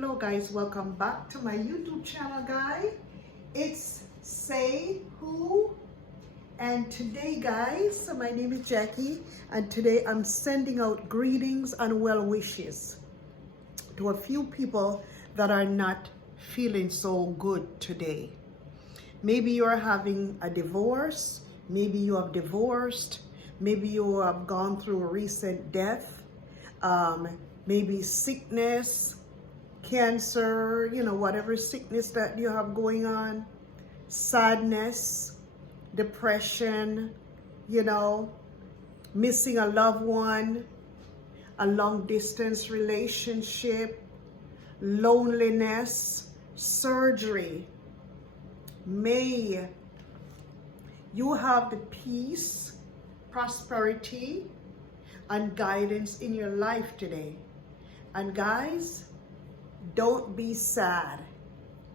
Hello guys, welcome back to my YouTube channel, guys. It's Say Who, and today guys, so my name is Jackie, and today I'm sending out greetings and well wishes to a few people that are not feeling so good today. Maybe you're having a divorce, maybe you have divorced, maybe you have gone through a recent death, maybe sickness, cancer, whatever sickness that you have going on, sadness, depression, missing a loved one, a long distance relationship, loneliness, surgery. May you have the peace, prosperity, and guidance in your life today. And guys, don't be sad.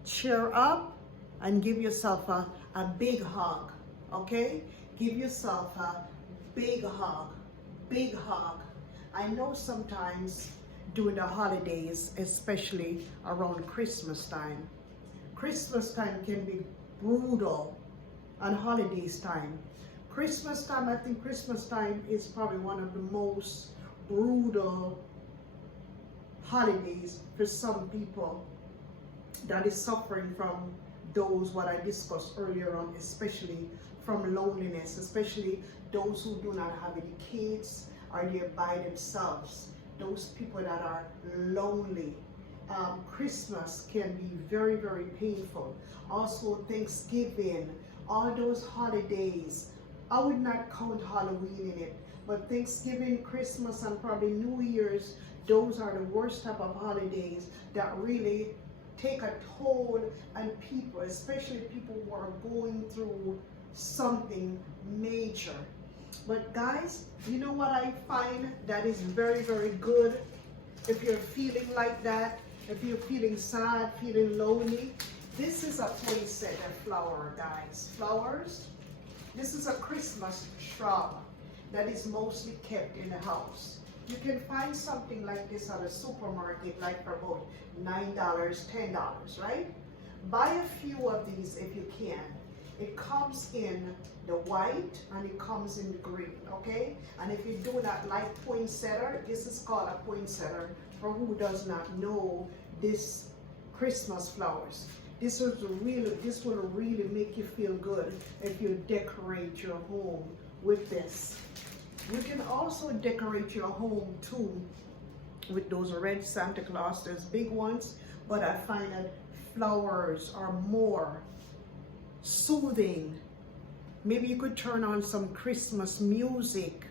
Cheer up and give yourself a big hug, okay? Give yourself a big hug, big hug. I know sometimes during the holidays, especially around Christmas time can be brutal, and holidays time. I think Christmas time is probably one of the most brutal holidays for some people that is suffering from those what I discussed earlier on, especially from loneliness, especially those who do not have any kids or they're by themselves, those people that are lonely. Christmas can be very, very painful. Also Thanksgiving, all those holidays. I would not count Halloween in it, but Thanksgiving, Christmas, and probably New Year's, those are the worst type of holidays that really take a toll on people, especially people who are going through something major. But guys, you know what I find that is very, very good? If you're feeling like that, if you're feeling sad, feeling lonely, this is a poinsettia flower, guys. Flowers. This is a Christmas shrub that is mostly kept in the house. You can find something like this at a supermarket, like for about $9, $10, right? Buy a few of these if you can. It comes in the white and it comes in the green, okay? And if you do not like poinsettia, this is called a poinsettia for who does not know this Christmas flowers. This will really make you feel good if you decorate your home with this. You can also decorate your home too with those red Santa Claus. There's big ones, but I find that flowers are more soothing. Maybe you could turn on some Christmas music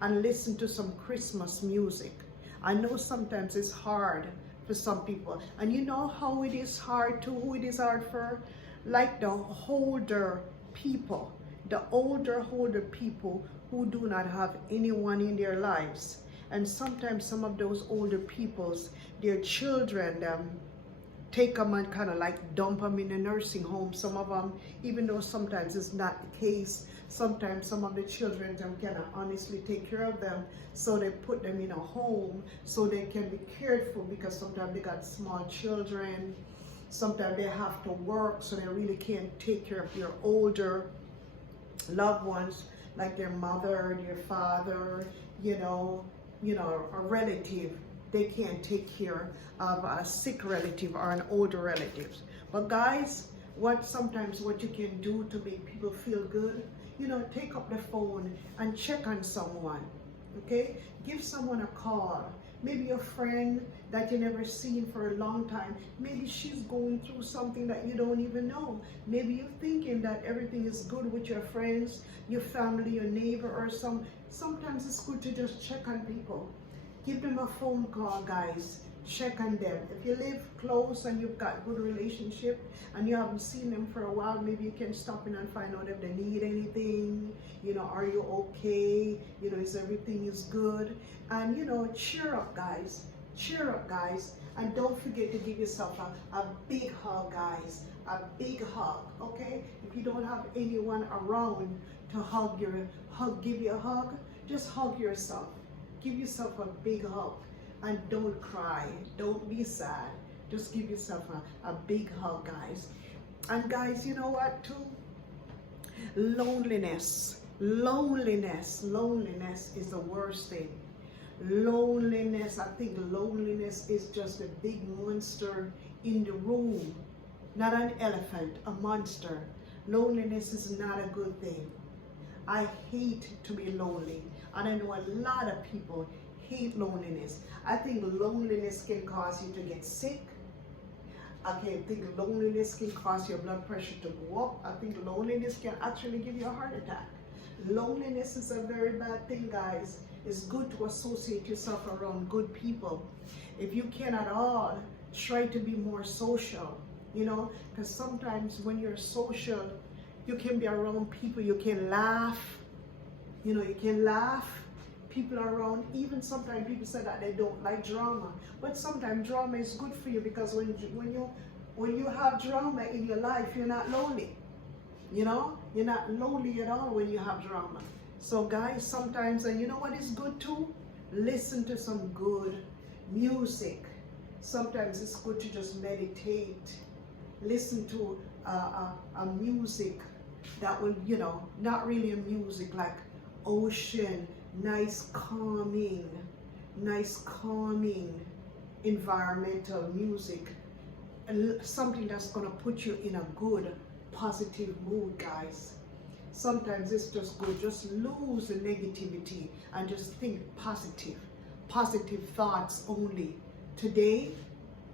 and listen to some Christmas music. I know sometimes it's hard for some people, and you know how it is hard to, who it is hard for? Like the older people, the older people who do not have anyone in their lives. And sometimes some of those older people's, their children take them and kind of like dump them in a nursing home. Some of them, even though sometimes it's not the case, sometimes some of the children cannot honestly take care of them, so they put them in a home so they can be cared for, because sometimes they got small children, sometimes they have to work, so they really can't take care of their older loved ones, like their mother, their father, a relative. They can't take care of a sick relative or an older relative. But guys, sometimes what you can do to make people feel good, take up the phone and check on someone, okay? Give someone a call. Maybe a friend that you never seen for a long time. Maybe she's going through something that you don't even know. Maybe you're thinking that everything is good with your friends, your family, your neighbor, or sometimes it's good to just check on people. Give them a phone call, guys. Check on them. If you live close and you've got good relationship and you haven't seen them for a while, maybe you can stop in and find out if they need anything. Are you okay? Is everything is good? And cheer up, guys. Cheer up, guys. And don't forget to give yourself a big hug, guys. A big hug, okay? If you don't have anyone around to give you a hug, just hug yourself. Give yourself a big hug. And don't cry. Don't be sad. Just give yourself a big hug, guys. And guys, you know what too? Loneliness. Loneliness is the worst thing. Loneliness, I think loneliness is just a big monster in the room. Not an elephant, a monster. Loneliness is not a good thing. I hate to be lonely. And I know a lot of people hate loneliness. I think loneliness can cause you to get sick. I think loneliness can cause your blood pressure to go up. I think loneliness can actually give you a heart attack. Loneliness is a very bad thing, guys. It's good to associate yourself around good people. If you can at all, try to be more social, you know, because sometimes when you're social, you can be around people, you can laugh, you know, you can laugh. People are around, even sometimes people say that they don't like drama, but sometimes drama is good for you, because when you have drama in your life, you're not lonely. You know, you're not lonely at all when you have drama. So guys, sometimes, and you know what is good too? Listen to some good music. Sometimes it's good to just meditate. Listen to a music that will, you know, not really a music like ocean, nice calming environmental music. Something that's gonna put you in a good, positive mood, guys. Sometimes it's just good. Just lose the negativity and just think positive thoughts only. Today,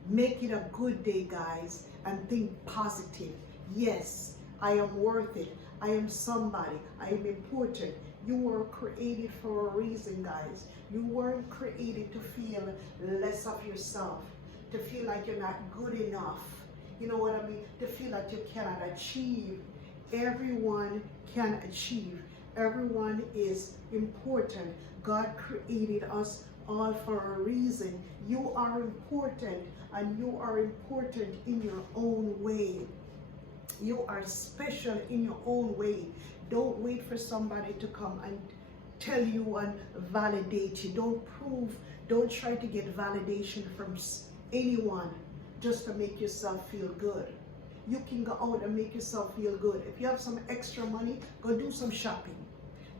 make it a good day, guys, and think positive. Yes, I am worth it. I am somebody. I am important. You were created for a reason, guys. You weren't created to feel less of yourself, to feel like you're not good enough. You know what I mean? To feel like you cannot achieve. Everyone can achieve. Everyone is important. God created us all for a reason. You are important, and you are important in your own way. You are special in your own way. Don't wait for somebody to come and tell you and validate you. Don't try to get validation from anyone just to make yourself feel good. You can go out and make yourself feel good. If you have some extra money, go do some shopping.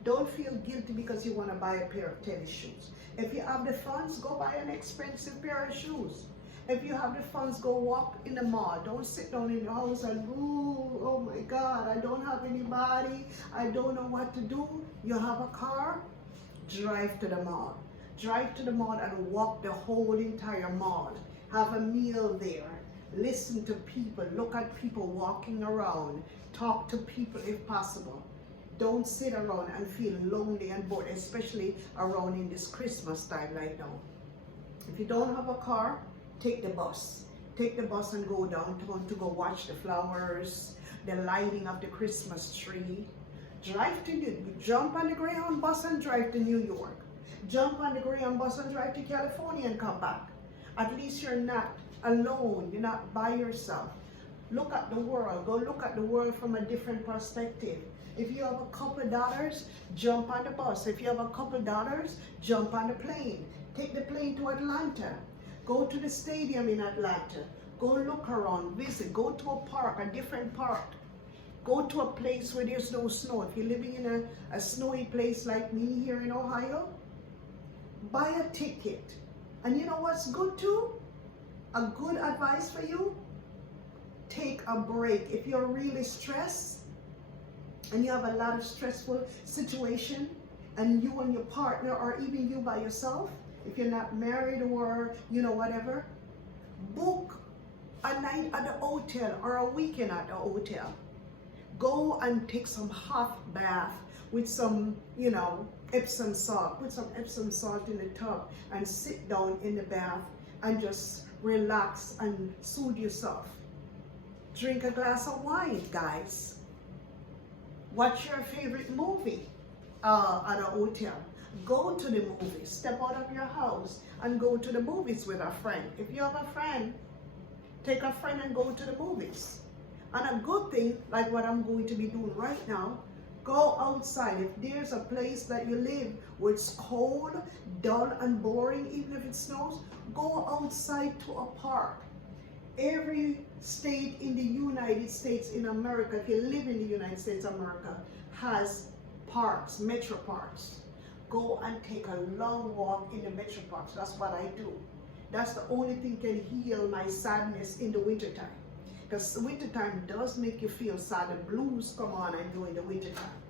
Don't feel guilty because you want to buy a pair of tennis shoes. If you have the funds, go buy an expensive pair of shoes. If you have the funds, go walk in the mall. Don't sit down in your house and, ooh, oh my God, I don't have anybody. I don't know what to do. You have a car? Drive to the mall. Drive to the mall and walk the whole entire mall. Have a meal there. Listen to people. Look at people walking around. Talk to people if possible. Don't sit around and feel lonely and bored, especially around in this Christmas time right now. If you don't have a car, take the bus. Take the bus and go downtown to go watch the flowers, the lighting of the Christmas tree. Jump on the Greyhound bus and drive to New York. Jump on the Greyhound bus and drive to California and come back. At least you're not alone. You're not by yourself. Look at the world. Go look at the world from a different perspective. If you have a couple of dollars, jump on the bus. If you have a couple of dollars, jump on the plane. Take the plane to Atlanta. Go to the stadium in Atlanta. Go look around, visit. Go to a park, a different park. Go to a place where there's no snow. If you're living in a snowy place like me here in Ohio, buy a ticket. And you know what's good too? A good advice for you? Take a break. If you're really stressed and you have a lot of stressful situation, and you and your partner, or even you by yourself, if you're not married or, you know, whatever, book a night at the hotel or a weekend at the hotel. Go and take some hot bath with some, you know, Epsom salt. Put some Epsom salt in the tub and sit down in the bath and just relax and soothe yourself. Drink a glass of wine, guys. Watch your favorite movie at a hotel. Go to the movies. Step out of your house and go to the movies with a friend. If you have a friend, take a friend and go to the movies. And a good thing, like what I'm going to be doing right now, go outside. If there's a place that you live where it's cold, dull, and boring, even if it snows, go outside to a park. Every state in the United States in America, if you live in the United States of America, has parks, metro parks. Go and take a long walk in the metro parks. That's what I do. That's the only thing can heal my sadness in the wintertime. Because the wintertime does make you feel sad. The blues come on and go in the wintertime.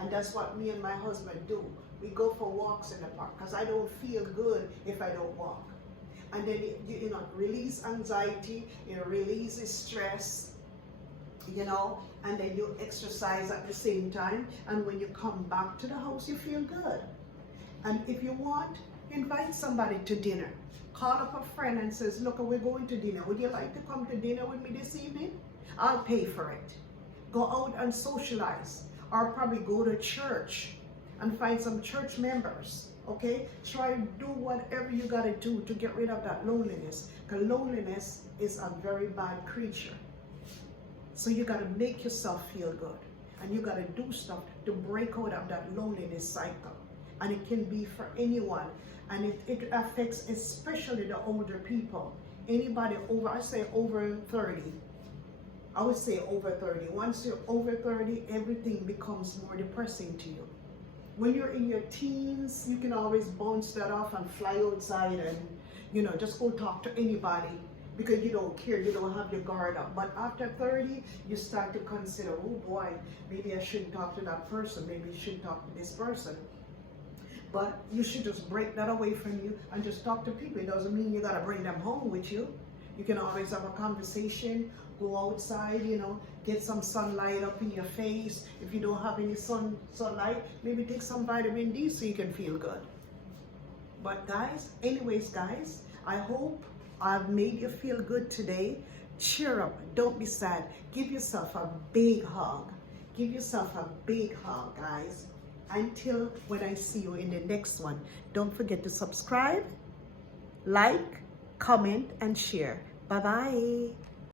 And that's what me and my husband do. We go for walks in the park because I don't feel good if I don't walk. And then you know, release anxiety, you know, release stress, you know, and then you exercise at the same time. And when you come back to the house, you feel good. And if you want, invite somebody to dinner. Call up a friend and says, look, we're going to dinner. Would you like to come to dinner with me this evening? I'll pay for it. Go out and socialize, or probably go to church and find some church members. Okay, try to do whatever you got to do to get rid of that loneliness, because loneliness is a very bad creature. So you got to make yourself feel good, and you got to do stuff to break out of that loneliness cycle. And it can be for anyone, and it affects especially the older people. Anybody over, I say over 30, I would say over 30. Once you're over 30, everything becomes more depressing to you. When you're in your teens, you can always bounce that off and fly outside and, you know, just go talk to anybody because you don't care, you don't have your guard up. But after 30, you start to consider, oh boy, maybe I shouldn't talk to that person, maybe I shouldn't talk to this person. But you should just break that away from you and just talk to people. It doesn't mean you gotta bring them home with you. You can always have a conversation, go outside, you know, get some sunlight up in your face. If you don't have any sunlight, maybe take some vitamin D so you can feel good. But guys, anyways, guys, I hope I've made you feel good today. Cheer up, don't be sad. Give yourself a big hug. Give yourself a big hug, guys. Until when I see you in the next one, don't forget to subscribe, like, comment, and share. Bye-bye.